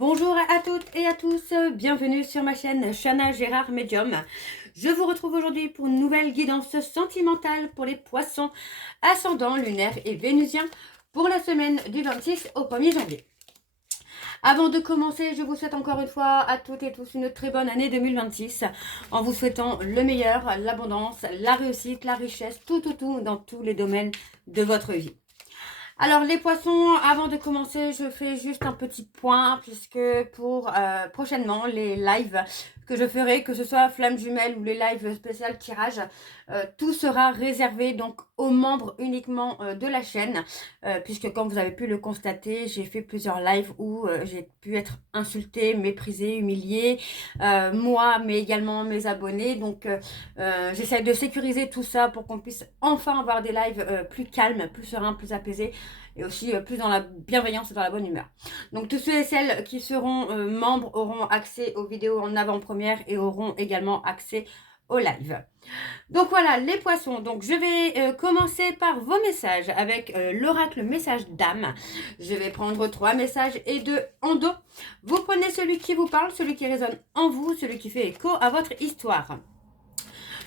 Bonjour à toutes et à tous, bienvenue sur ma chaîne Chana Gérard Medium. Je vous retrouve aujourd'hui pour une nouvelle guidance sentimentale pour les poissons ascendant lunaire et vénusien pour la semaine du 26 au 1er janvier. Avant de commencer, je vous souhaite encore une fois à toutes et tous une très bonne année 2026 en vous souhaitant le meilleur, l'abondance, la réussite, la richesse, tout dans tous les domaines de votre vie. Alors les poissons, avant de commencer, je fais juste un petit point puisque pour prochainement les lives que je ferai, que ce soit flamme jumelle ou les lives spécial tirage, tout sera réservé donc aux membres uniquement de la chaîne, puisque comme vous avez pu le constater, j'ai fait plusieurs lives où j'ai pu être insultée, méprisée, humiliée, moi mais également mes abonnés. Donc j'essaie de sécuriser tout ça pour qu'on puisse enfin avoir des lives plus calmes, plus sereins, plus apaisés et aussi plus dans la bienveillance et dans la bonne humeur. Donc tous ceux et celles qui seront membres auront accès aux vidéos en avant-première et auront également accès au live. Donc voilà les poissons, donc je vais commencer par vos messages avec l'oracle message d'âme. Je vais prendre 3 messages et 2 en dos. Vous prenez celui qui vous parle, celui qui résonne en vous, celui qui fait écho à votre histoire.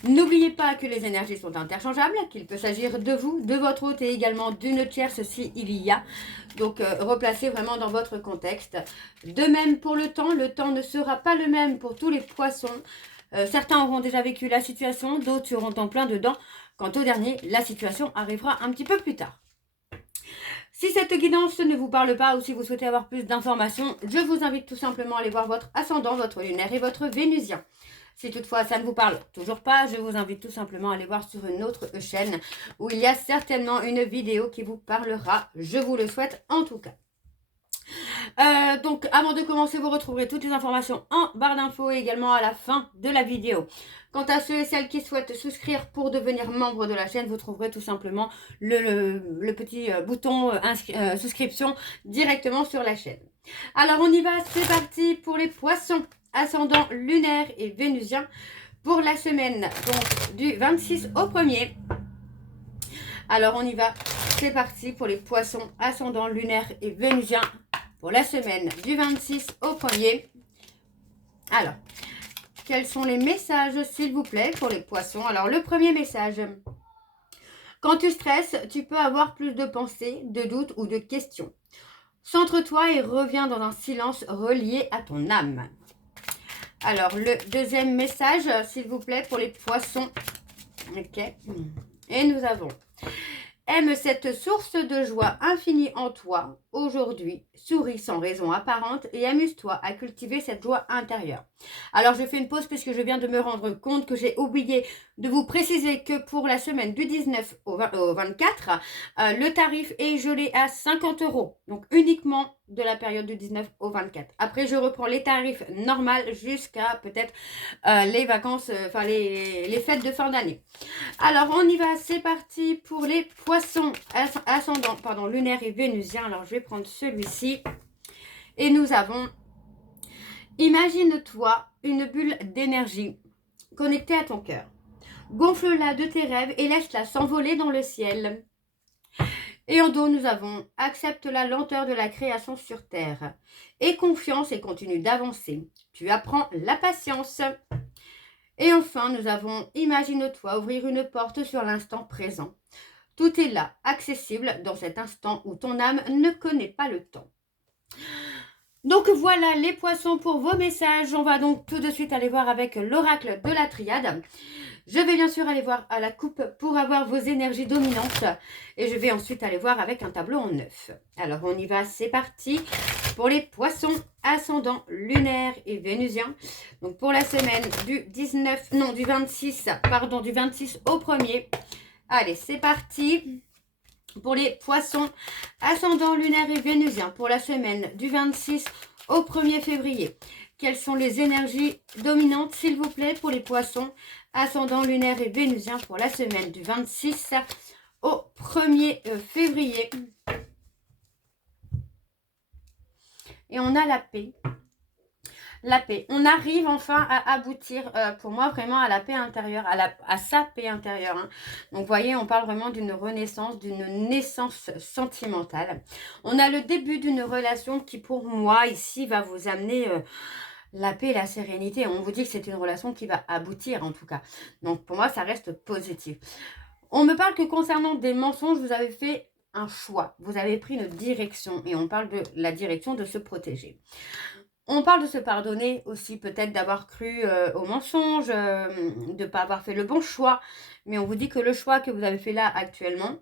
N'oubliez pas que les énergies sont interchangeables, qu'il peut s'agir de vous, de votre hôte et également d'une tierce s'il y a. Donc replacez vraiment dans votre contexte. De même pour le temps ne sera pas le même pour tous les poissons. Certains auront déjà vécu la situation, d'autres seront en plein dedans. Quant au dernier, la situation arrivera un petit peu plus tard. Si cette guidance ne vous parle pas ou si vous souhaitez avoir plus d'informations, je vous invite tout simplement à aller voir votre ascendant, votre lunaire et votre vénusien. Si toutefois ça ne vous parle toujours pas, je vous invite tout simplement à aller voir sur une autre chaîne où il y a certainement une vidéo qui vous parlera. Je vous le souhaite en tout cas. Donc avant de commencer, vous retrouverez toutes les informations en barre d'infos et également à la fin de la vidéo. Quant à ceux et celles qui souhaitent souscrire pour devenir membre de la chaîne, vous trouverez tout simplement le petit bouton souscription directement sur la chaîne. Alors on y va, c'est parti pour les poissons ascendant lunaire et vénusien pour la semaine donc du 26 au 1er. Alors on y va, c'est parti pour les poissons ascendant lunaire et vénusien pour la semaine du 26 au 1er. Alors, quels sont les messages s'il vous plaît pour les poissons? Alors le premier message: quand tu stresses, tu peux avoir plus de pensées, de doutes ou de questions. Centre-toi et reviens dans un silence relié à ton âme. Alors, le deuxième message, s'il vous plaît, pour les poissons. Ok. Et nous avons: aime cette source de joie infinie en toi aujourd'hui, souris sans raison apparente et amuse-toi à cultiver cette joie intérieure. Alors je fais une pause puisque je viens de me rendre compte que j'ai oublié de vous préciser que pour la semaine du 19 au 24, le tarif est gelé à 50 €, donc uniquement de la période du 19 au 24. Après je reprends les tarifs normaux jusqu'à peut-être les vacances, enfin les fêtes de fin d'année. Alors, on y va, c'est parti pour les poissons ascendants, lunaire et vénusien. Alors, je vais prendre celui-ci. Et nous avons: imagine-toi une bulle d'énergie connectée à ton cœur. Gonfle-la de tes rêves et laisse-la s'envoler dans le ciel. Et en dos, nous avons: accepte la lenteur de la création sur terre. Aie confiance et continue d'avancer. Tu apprends la patience. Et enfin, nous avons: imagine-toi ouvrir une porte sur l'instant présent. Tout est là, accessible dans cet instant où ton âme ne connaît pas le temps. Donc voilà les poissons pour vos messages. On va donc tout de suite aller voir avec l'oracle de la triade. Je vais bien sûr aller voir à la coupe pour avoir vos énergies dominantes. Et je vais ensuite aller voir avec un tableau en 9. Alors on y va, c'est parti pour les poissons ascendants lunaires et vénusiens. Donc pour la semaine du 26 au 1er. Allez, c'est parti pour les poissons ascendant lunaire et vénusien pour la semaine du 26 au 1er février. Quelles sont les énergies dominantes, s'il vous plaît, pour les poissons ascendant lunaire et vénusien pour la semaine du 26 au 1er février? Et on a la paix, La paix. On arrive enfin à aboutir, pour moi, vraiment à la paix intérieure, à sa paix intérieure. Hein. Donc, vous voyez, on parle vraiment d'une renaissance, d'une naissance sentimentale. On a le début d'une relation qui, pour moi, ici, va vous amener la paix et la sérénité. On vous dit que c'est une relation qui va aboutir, en tout cas. Donc, pour moi, ça reste positif. On me parle que concernant des mensonges, vous avez fait un choix. Vous avez pris une direction. Et on parle de la direction de se protéger. On parle de se pardonner aussi, peut-être d'avoir cru aux mensonges, de ne pas avoir fait le bon choix. Mais on vous dit que le choix que vous avez fait là actuellement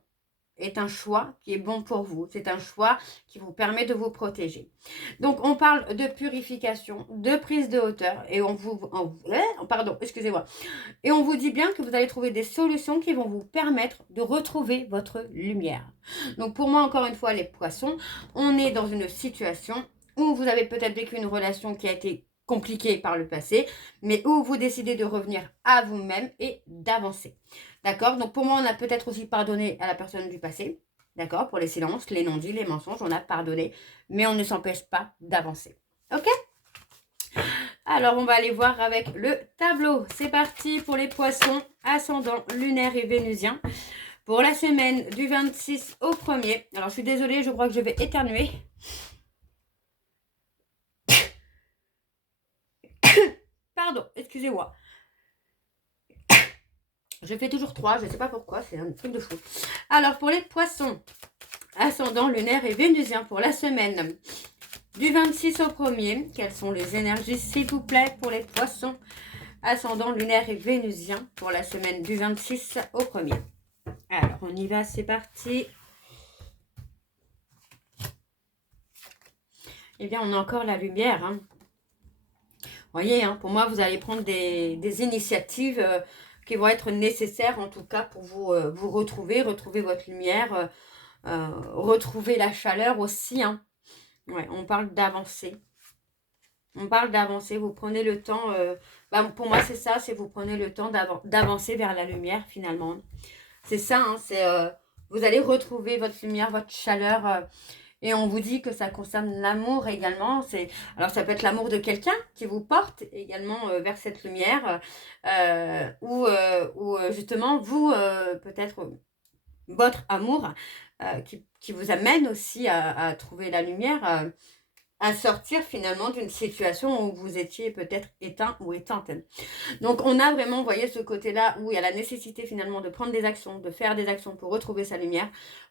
est un choix qui est bon pour vous. C'est un choix qui vous permet de vous protéger. Donc, on parle de purification, de prise de hauteur. Et pardon, excusez-moi. Et on vous dit bien que vous allez trouver des solutions qui vont vous permettre de retrouver votre lumière. Donc, pour moi, encore une fois, les poissons, on est dans une situation où vous avez peut-être vécu une relation qui a été compliquée par le passé, mais où vous décidez de revenir à vous-même et d'avancer. D'accord? Donc pour moi, on a peut-être aussi pardonné à la personne du passé. D'accord? Pour les silences, les non-dits, les mensonges, on a pardonné, mais on ne s'empêche pas d'avancer. Ok? Alors, on va aller voir avec le tableau. C'est parti pour les poissons, ascendant lunaire et vénusien. Pour la semaine du 26 au 1er. Alors, je suis désolée, je crois que je vais éternuer. Pardon, excusez-moi. Je fais toujours 3, je ne sais pas pourquoi, c'est un truc de fou. Alors, pour les poissons, ascendant lunaire et vénusien pour la semaine du 26 au 1er, quelles sont les énergies, s'il vous plaît, pour les poissons, ascendant lunaire et vénusien pour la semaine du 26 au 1er. Alors, on y va, c'est parti. Eh bien, on a encore la lumière, hein. Vous voyez, hein, pour moi, vous allez prendre des initiatives qui vont être nécessaires, en tout cas, pour vous retrouver votre lumière, retrouver la chaleur aussi. Hein. Ouais, on parle d'avancer. On parle d'avancer. Vous prenez le temps. Pour moi, c'est ça. C'est vous prenez le temps d'avancer vers la lumière, finalement. C'est ça. Hein, vous allez retrouver votre lumière, votre chaleur. Et on vous dit que ça concerne l'amour également. Alors, ça peut être l'amour de quelqu'un qui vous porte également vers cette lumière. Ou justement, vous, peut-être votre amour qui vous amène aussi à trouver la lumière, à sortir finalement d'une situation où vous étiez peut-être éteint ou éteinte. Donc on a vraiment, vous voyez, ce côté-là où il y a la nécessité finalement de prendre des actions, de faire des actions pour retrouver sa lumière.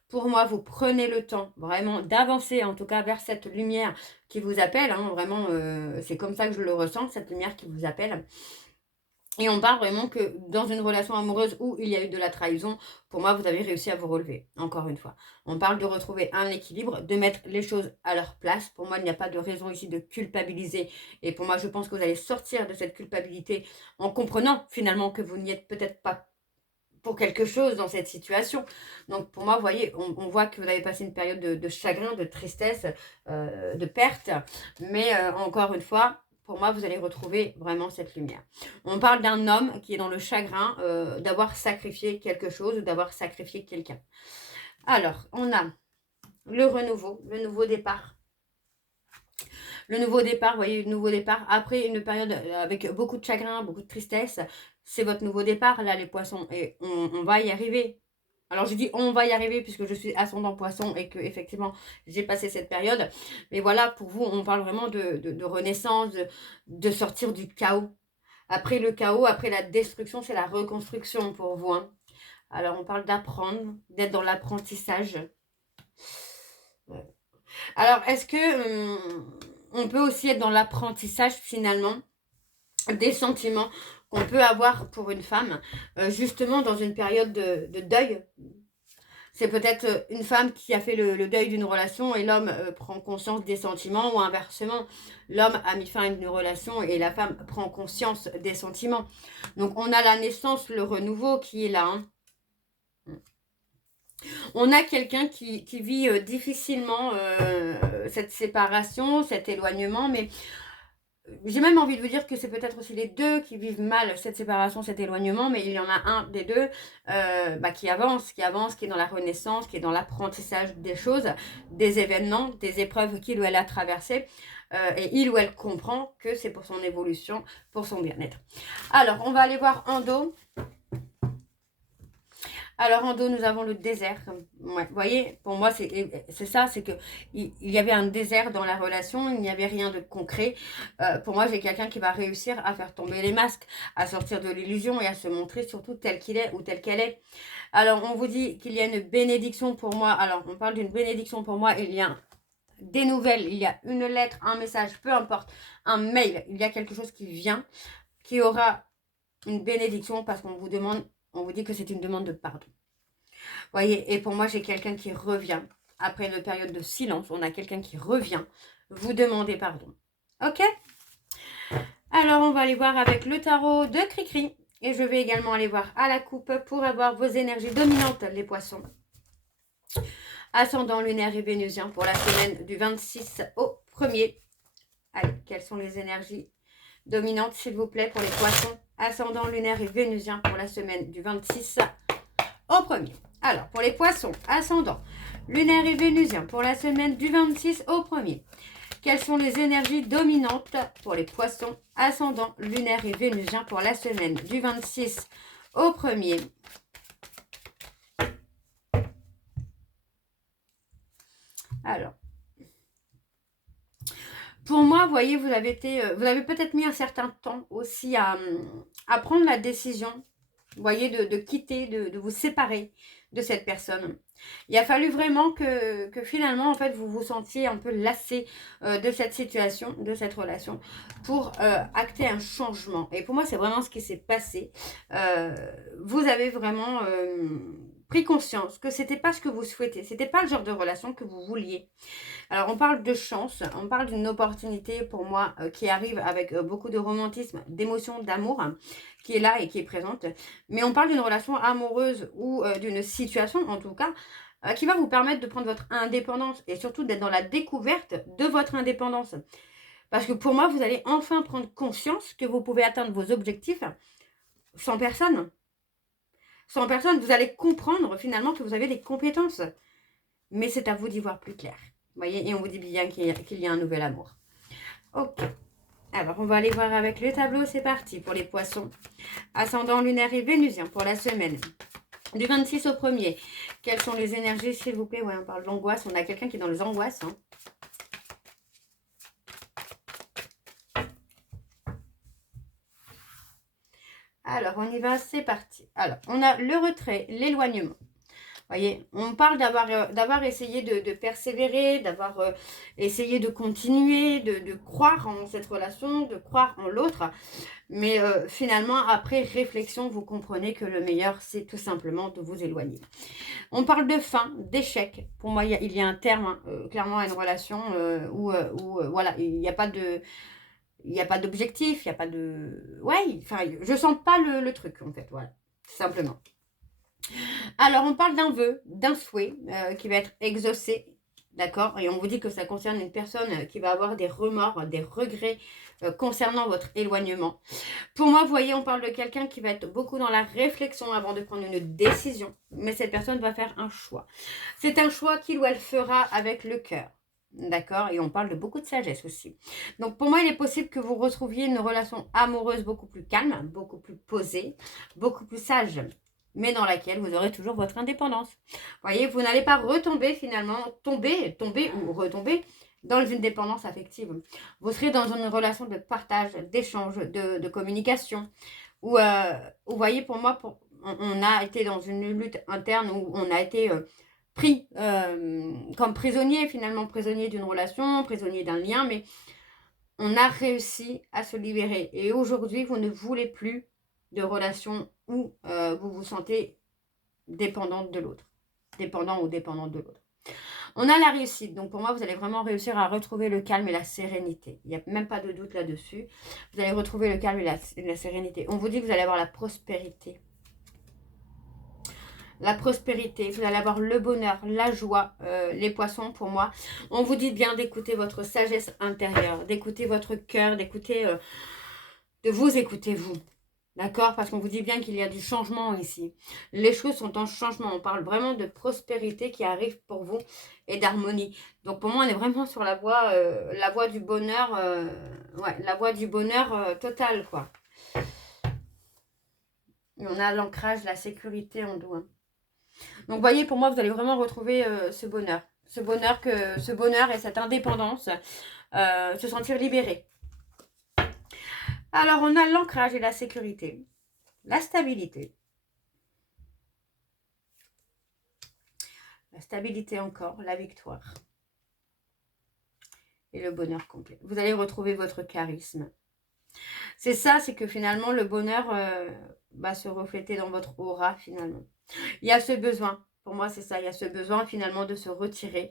Pour moi, vous prenez le temps vraiment d'avancer en tout cas vers cette lumière qui vous appelle. Hein, vraiment, c'est comme ça que je le ressens, cette lumière qui vous appelle. Et on parle vraiment que dans une relation amoureuse où il y a eu de la trahison, pour moi, vous avez réussi à vous relever, encore une fois. On parle de retrouver un équilibre, de mettre les choses à leur place. Pour moi, il n'y a pas de raison ici de culpabiliser. Et pour moi, je pense que vous allez sortir de cette culpabilité en comprenant finalement que vous n'y êtes peut-être pas pour quelque chose dans cette situation. Donc pour moi, vous voyez, on voit que vous avez passé une période de chagrin, de tristesse, de perte. Mais encore une fois, pour moi, vous allez retrouver vraiment cette lumière. On parle d'un homme qui est dans le chagrin d'avoir sacrifié quelque chose ou d'avoir sacrifié quelqu'un. Alors, on a le renouveau, le nouveau départ. Le nouveau départ, vous voyez, le nouveau départ. Après une période avec beaucoup de chagrin, beaucoup de tristesse, c'est votre nouveau départ, là, les poissons. Et on va y arriver. Alors, je dis on va y arriver puisque je suis ascendant poisson et que effectivement j'ai passé cette période. Mais voilà, pour vous, on parle vraiment de renaissance, de sortir du chaos. Après le chaos, après la destruction, c'est la reconstruction pour vous. Hein. Alors, on parle d'apprendre, d'être dans l'apprentissage. Alors, est-ce que on peut aussi être dans l'apprentissage finalement des sentiments qu'on peut avoir pour une femme, justement dans une période de deuil. C'est peut-être une femme qui a fait le deuil d'une relation et l'homme prend conscience des sentiments, ou inversement, l'homme a mis fin à une relation et la femme prend conscience des sentiments. Donc on a la naissance, le renouveau qui est là. Hein. On a quelqu'un qui vit difficilement cette séparation, cet éloignement, mais j'ai même envie de vous dire que c'est peut-être aussi les deux qui vivent mal cette séparation, cet éloignement, mais il y en a un des deux qui avance, qui est dans la renaissance, qui est dans l'apprentissage des choses, des événements, des épreuves qu'il ou elle a traversées. et il ou elle comprend que c'est pour son évolution, pour son bien-être. Alors, on va aller voir en dos. Alors, en dos, nous avons le désert. Ouais, vous voyez, pour moi, c'est ça, c'est que il y avait un désert dans la relation, il n'y avait rien de concret. Pour moi, j'ai quelqu'un qui va réussir à faire tomber les masques, à sortir de l'illusion et à se montrer surtout tel qu'il est ou telle qu'elle est. Alors, on vous dit qu'il y a une bénédiction pour moi. Alors, on parle d'une bénédiction pour moi. Il y a des nouvelles, il y a une lettre, un message, peu importe, un mail. Il y a quelque chose qui vient, qui aura une bénédiction parce qu'on vous demande, on vous dit que c'est une demande de pardon. Vous voyez, et pour moi, j'ai quelqu'un qui revient. Après une période de silence, on a quelqu'un qui revient vous demander pardon. Ok? Alors, on va aller voir avec le tarot de Cricri. Et je vais également aller voir à la coupe pour avoir vos énergies dominantes, les poissons. Ascendant lunaire et vénusien pour la semaine du 26 au 1er. Allez, quelles sont les énergies dominantes, s'il vous plaît, pour les poissons? Ascendant lunaire et vénusien pour la semaine du 26 au 1er. Alors, pour les poissons, ascendant lunaire et vénusien pour la semaine du 26 au 1er. Quelles sont les énergies dominantes pour les poissons, ascendant lunaire et vénusien pour la semaine du 26 au 1er? Alors, pour moi, vous voyez, vous avez peut-être mis un certain temps aussi à prendre la décision, vous voyez, de quitter, de vous séparer de cette personne. Il a fallu vraiment que finalement, en fait, vous vous sentiez un peu lassé de cette situation, de cette relation, pour acter un changement. Et pour moi, c'est vraiment ce qui s'est passé. Vous avez vraiment pris conscience que c'était pas ce que vous souhaitez, c'était pas le genre de relation que vous vouliez. Alors, on parle de chance, on parle d'une opportunité pour moi qui arrive avec beaucoup de romantisme, d'émotion, d'amour, qui est là et qui est présente. Mais on parle d'une relation amoureuse ou d'une situation, en tout cas, qui va vous permettre de prendre votre indépendance et surtout d'être dans la découverte de votre indépendance. Parce que pour moi, vous allez enfin prendre conscience que vous pouvez atteindre vos objectifs sans personne. Sans personne, vous allez comprendre finalement que vous avez des compétences. Mais c'est à vous d'y voir plus clair. Vous voyez, et on vous dit bien qu'il y a un nouvel amour. Ok. Alors, on va aller voir avec le tableau. C'est parti pour les poissons. Ascendant lunaire et vénusien pour la semaine du 26 au 1er. Quelles sont les énergies, s'il vous plaît? Ouais, on parle d'angoisse. On a quelqu'un qui est dans les angoisses. Alors, on y va. C'est parti. Alors, on a le retrait, l'éloignement. Voyez, on parle d'avoir essayé de persévérer, d'avoir essayé de continuer, de croire en cette relation, de croire en l'autre. Mais finalement, après réflexion, vous comprenez que le meilleur, c'est tout simplement de vous éloigner. On parle de fin, d'échec. Pour moi, il y a un terme, clairement, à une relation où voilà, il n'y a pas de... Il n'y a pas d'objectif, il n'y a pas de... Ouais, enfin, je sens pas le truc, en fait, voilà, simplement. Alors, on parle d'un vœu, d'un souhait qui va être exaucé, d'accord? Et on vous dit que ça concerne une personne qui va avoir des remords, des regrets concernant votre éloignement. Pour moi, vous voyez, on parle de quelqu'un qui va être beaucoup dans la réflexion avant de prendre une décision. Mais cette personne va faire un choix. C'est un choix qu'il ou elle fera avec le cœur. D'accord? Et on parle de beaucoup de sagesse aussi. Donc, pour moi, il est possible que vous retrouviez une relation amoureuse beaucoup plus calme, beaucoup plus posée, beaucoup plus sage, mais dans laquelle vous aurez toujours votre indépendance. Vous voyez, vous n'allez pas retomber finalement, tomber ou retomber dans une dépendance affective. Vous serez dans une relation de partage, d'échange, de communication, où, vous voyez, pour moi, on a été dans une lutte interne où on a été pris comme prisonnier, finalement prisonnier d'une relation, prisonnier d'un lien, mais on a réussi à se libérer. Et aujourd'hui, vous ne voulez plus de relation où vous vous sentez dépendante de l'autre, dépendant ou dépendante de l'autre. On a la réussite, donc pour moi, vous allez vraiment réussir à retrouver le calme et la sérénité. Il n'y a même pas de doute là-dessus. Vous allez retrouver le calme et la sérénité. On vous dit que vous allez avoir la prospérité. La prospérité, vous allez avoir le bonheur, la joie, les poissons pour moi. On vous dit bien d'écouter votre sagesse intérieure, d'écouter votre cœur, d'écouter, de vous écouter vous. D'accord? Parce qu'on vous dit bien qu'il y a du changement ici. Les choses sont en changement. On parle vraiment de prospérité qui arrive pour vous et d'harmonie. Donc pour moi, on est vraiment sur la voie du bonheur, ouais, la voie du bonheur total, quoi. Et on a l'ancrage, la sécurité en nous, hein. Donc, vous voyez, pour moi, vous allez vraiment retrouver ce bonheur. Ce bonheur et cette indépendance, se sentir libéré. Alors, on a l'ancrage et la sécurité, la stabilité. La stabilité encore, la victoire. Et le bonheur complet. Vous allez retrouver votre charisme. C'est ça, c'est que finalement, le bonheur va se refléter dans votre aura, finalement. Il y a ce besoin, pour moi, c'est ça. Il y a ce besoin, finalement, de se retirer,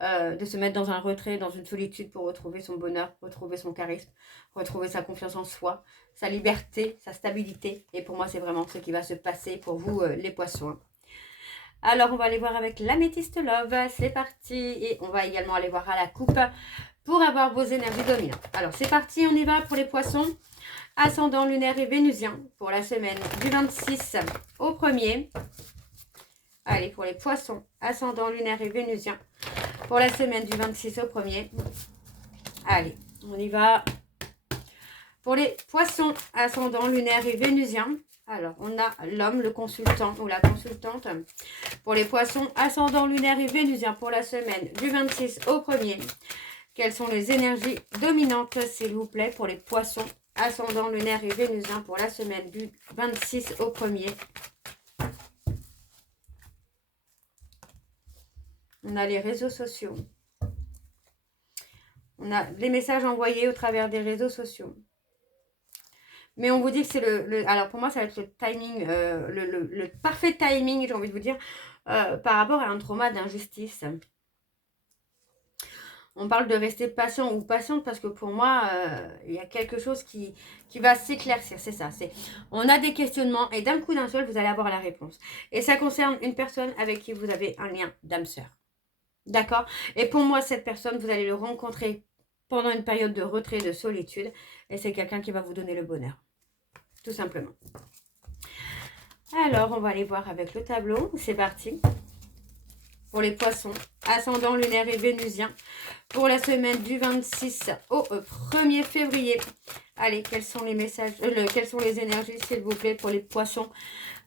de se mettre dans un retrait, dans une solitude pour retrouver son bonheur, retrouver son charisme, retrouver sa confiance en soi, sa liberté, sa stabilité. Et pour moi, c'est vraiment ce qui va se passer pour vous, les poissons. Alors, on va aller voir avec l'améthyste love. C'est parti. Et on va également aller voir à la coupe pour avoir vos énergies dominantes. Alors, c'est parti. On y va pour les poissons. Ascendant lunaire et vénusien pour la semaine du 26 au 1er. Allez, pour les poissons, ascendant lunaire et vénusien pour la semaine du 26 au 1er. Allez, on y va. Pour les poissons, ascendant lunaire et vénusien. Alors, on a l'homme, le consultant ou la consultante. Pour les poissons, ascendant lunaire et vénusien pour la semaine du 26 au 1er. Quelles sont les énergies dominantes, s'il vous plaît, pour les poissons, ascendant lunaire et vénusien pour la semaine du 26 au 1er. On a les réseaux sociaux. On a les messages envoyés au travers des réseaux sociaux. Mais on vous dit que c'est alors pour moi, ça va être le timing, le parfait timing, j'ai envie de vous dire, par rapport à un trauma d'injustice. On parle de rester patient ou patiente parce que pour moi, il y a quelque chose qui va s'éclaircir. C'est ça. On a des questionnements et d'un coup d'un seul, vous allez avoir la réponse. Et ça concerne une personne avec qui vous avez un lien d'âme sœur. D'accord? Et pour moi, cette personne, vous allez le rencontrer pendant une période de retrait, de solitude. Et c'est quelqu'un qui va vous donner le bonheur. Tout simplement. Alors, on va aller voir avec le tableau. C'est parti. Pour les poissons, ascendant lunaire et vénusien. Pour la semaine du 26 au 1er février. Allez, quels sont les messages, quelles sont les énergies, s'il vous plaît, pour les poissons,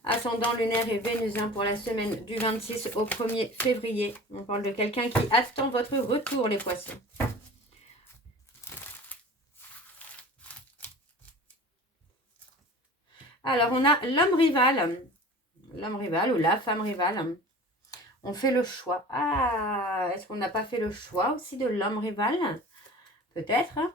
ascendant lunaire et vénusien pour la semaine du 26 au 1er février. On parle de quelqu'un qui attend votre retour, les poissons. Alors, on a l'homme rival. L'homme rival ou la femme rivale. On fait le choix. Ah, est-ce qu'on n'a pas fait le choix aussi de l'homme rival? Peut-être, hein.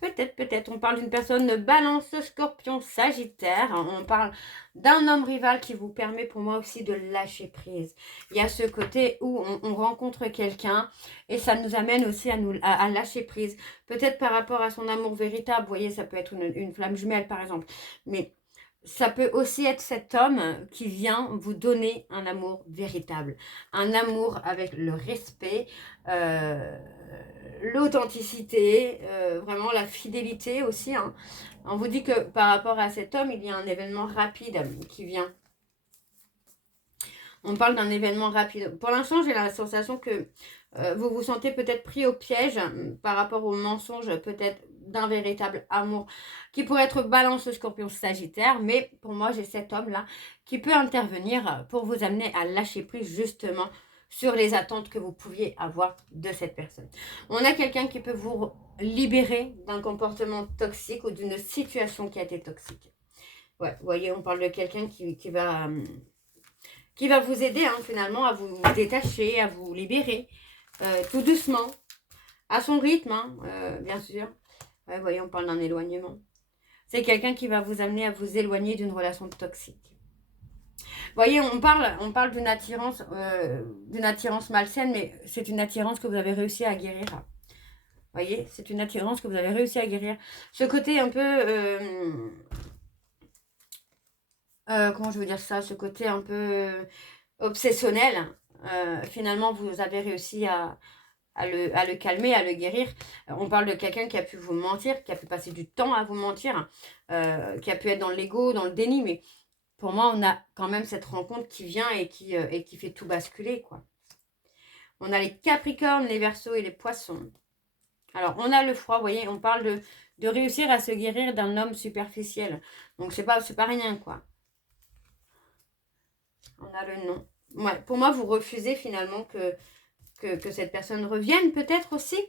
Peut-être. On parle d'une personne balance, scorpion, sagittaire. On parle d'un homme rival qui vous permet pour moi aussi de lâcher prise. Il y a ce côté où on rencontre quelqu'un et ça nous amène aussi à lâcher prise. Peut-être par rapport à son amour véritable. Vous voyez, ça peut être une flamme jumelle par exemple. Mais ça peut aussi être cet homme qui vient vous donner un amour véritable. Un amour avec le respect, l'authenticité, vraiment la fidélité aussi, hein. On vous dit que par rapport à cet homme, il y a un événement rapide qui vient. On parle d'un événement rapide. Pour l'instant, j'ai la sensation que vous vous sentez peut-être pris au piège par rapport au mensonge peut-être d'un véritable amour qui pourrait être balance, scorpion, sagittaire. Mais pour moi, j'ai cet homme-là qui peut intervenir pour vous amener à lâcher prise justement sur les attentes que vous pouviez avoir de cette personne. On a quelqu'un qui peut vous libérer d'un comportement toxique ou d'une situation qui a été toxique. Ouais, vous voyez, on parle de quelqu'un qui va vous aider hein, finalement à vous détacher, à vous libérer, tout doucement, à son rythme, hein, bien sûr. Ouais, vous voyez, on parle d'un éloignement. C'est quelqu'un qui va vous amener à vous éloigner d'une relation toxique. Vous voyez, on parle d'une attirance malsaine, mais c'est une attirance que vous avez réussi à guérir. Vous voyez, c'est une attirance que vous avez réussi à guérir. Ce côté un peu... comment je veux dire ça? Ce côté un peu obsessionnel. Finalement, vous avez réussi à le calmer, à le guérir. On parle de quelqu'un qui a pu vous mentir, qui a pu passer du temps à vous mentir, qui a pu être dans l'ego, dans le déni, mais pour moi, on a quand même cette rencontre qui vient et qui fait tout basculer, quoi. On a les Capricornes, les Verseaux et les Poissons. Alors, on a le froid, vous voyez, on parle de réussir à se guérir d'un homme superficiel. Donc, c'est pas rien, quoi. On a le non. Ouais, pour moi, vous refusez finalement que cette personne revienne, peut-être aussi.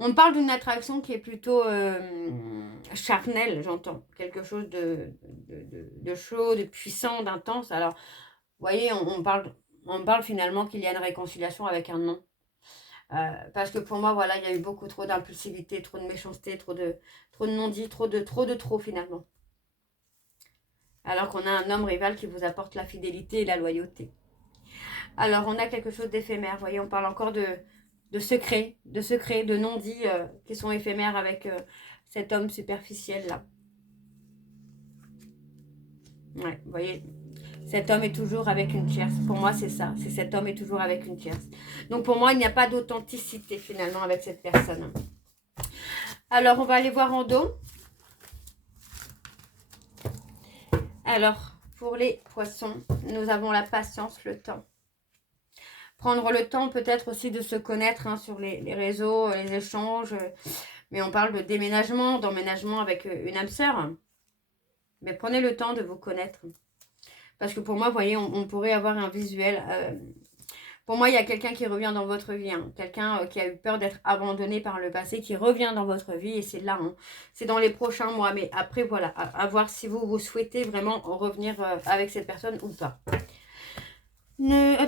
On parle d'une attraction qui est plutôt charnelle, j'entends. Quelque chose de chaud, de puissant, d'intense. Alors, vous voyez, on parle finalement qu'il y a une réconciliation avec un non. Parce que pour moi, voilà, il y a eu beaucoup trop d'impulsivité, trop de méchanceté, trop de non-dit, trop de trop finalement. Alors qu'on a un homme rival qui vous apporte la fidélité et la loyauté. Alors, on a quelque chose d'éphémère. Vous voyez, on parle encore de secrets, de non-dits qui sont éphémères avec cet homme superficiel-là. Ouais, vous voyez, cet homme est toujours avec une tierce. Pour moi, c'est ça. C'est cet homme est toujours avec une tierce. Donc, pour moi, il n'y a pas d'authenticité finalement avec cette personne. Alors, on va aller voir en dos. Alors, pour les poissons, nous avons la patience, le temps. Prendre le temps peut-être aussi de se connaître sur les réseaux, les échanges. Mais on parle de déménagement, d'emménagement avec une âme sœur. Mais prenez le temps de vous connaître. Parce que pour moi, vous voyez, on pourrait avoir un visuel. Pour moi, il y a quelqu'un qui revient dans votre vie. Quelqu'un qui a eu peur d'être abandonné par le passé, qui revient dans votre vie. Et c'est là, c'est dans les prochains mois. Mais après, voilà, à voir si vous souhaitez vraiment revenir avec cette personne ou pas.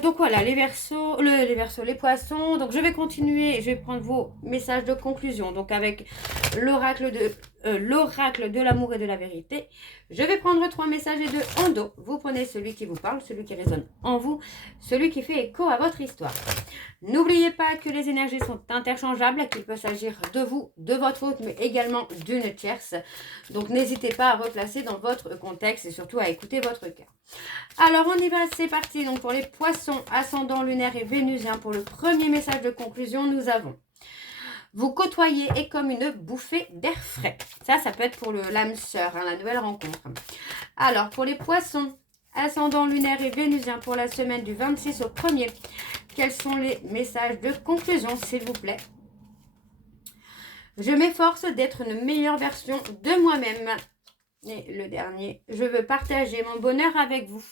Donc voilà, les Verseaux, les Poissons. Donc je vais continuer et je vais prendre vos messages de conclusion. Donc avec l'oracle de l'amour et de la vérité. Je vais prendre 3 messages et 2 en dos. Vous prenez celui qui vous parle, celui qui résonne en vous, celui qui fait écho à votre histoire. N'oubliez pas que les énergies sont interchangeables, qu'il peut s'agir de vous, de votre faute, mais également d'une tierce. Donc n'hésitez pas à replacer dans votre contexte et surtout à écouter votre cœur. Alors on y va, c'est parti. Donc pour les Poissons, ascendant lunaire et vénusien, pour le premier message de conclusion, nous avons: vous côtoyez est comme une bouffée d'air frais. Ça peut être pour l'âme sœur, la nouvelle rencontre. Alors pour les Poissons, ascendant lunaire et vénusien, pour la semaine du 26 au 1er, quels sont les messages de conclusion, s'il vous plaît? Je m'efforce d'être une meilleure version de moi-même. Et le dernier, je veux partager mon bonheur avec vous.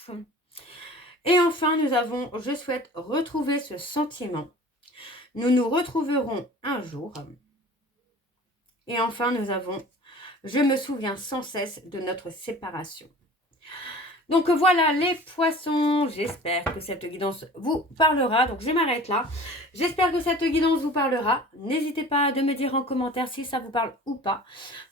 Et enfin, nous avons, je souhaite retrouver ce sentiment. Nous nous retrouverons un jour. Et enfin, nous avons, je me souviens sans cesse de notre séparation. Donc voilà les Poissons, j'espère que cette guidance vous parlera. Donc je m'arrête là. J'espère que cette guidance vous parlera. N'hésitez pas à me dire en commentaire si ça vous parle ou pas.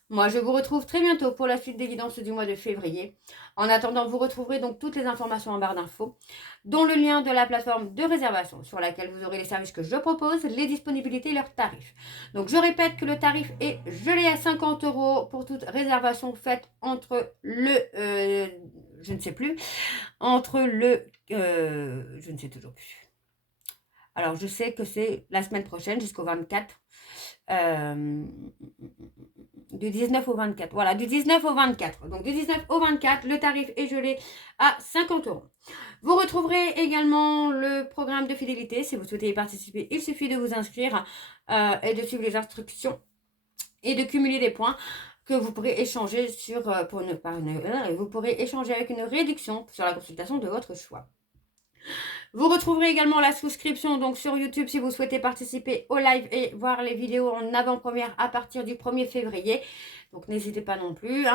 Moi, je vous retrouve très bientôt pour la suite des guidances du mois de février. En attendant, vous retrouverez donc toutes les informations en barre d'infos, dont le lien de la plateforme de réservation sur laquelle vous aurez les services que je propose, les disponibilités et leurs tarifs. Donc, je répète que le tarif est gelé à 50 € pour toute réservation faite entre je ne sais plus, je ne sais toujours plus. Alors, je sais que c'est la semaine prochaine jusqu'au 24. Du 19 au 24. Voilà, du 19 au 24. Donc, du 19 au 24, le tarif est gelé à 50 €. Vous retrouverez également le programme de fidélité. Si vous souhaitez y participer, il suffit de vous inscrire et de suivre les instructions et de cumuler des points que vous pourrez échanger vous pourrez échanger avec une réduction sur la consultation de votre choix. Vous retrouverez également la souscription donc sur YouTube si vous souhaitez participer au live et voir les vidéos en avant-première à partir du 1er février. Donc n'hésitez pas non plus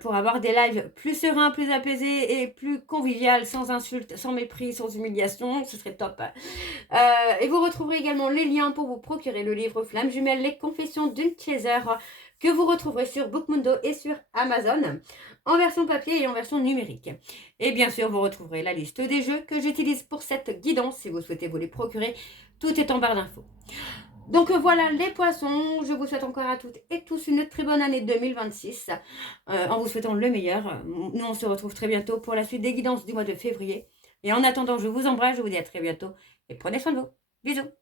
pour avoir des lives plus sereins, plus apaisés et plus conviviales, sans insultes, sans mépris, sans humiliation. Ce serait top. Et vous retrouverez également les liens pour vous procurer le livre Flamme Jumelle, les confessions d'une chaser, que vous retrouverez sur Bookmundo et sur Amazon, en version papier et en version numérique. Et bien sûr, vous retrouverez la liste des jeux que j'utilise pour cette guidance, si vous souhaitez vous les procurer. Tout est en barre d'infos. Donc voilà les Poissons, je vous souhaite encore à toutes et tous une très bonne année 2026, en vous souhaitant le meilleur. Nous, on se retrouve très bientôt pour la suite des guidances du mois de février. Et en attendant, je vous embrasse, je vous dis à très bientôt et prenez soin de vous. Bisous.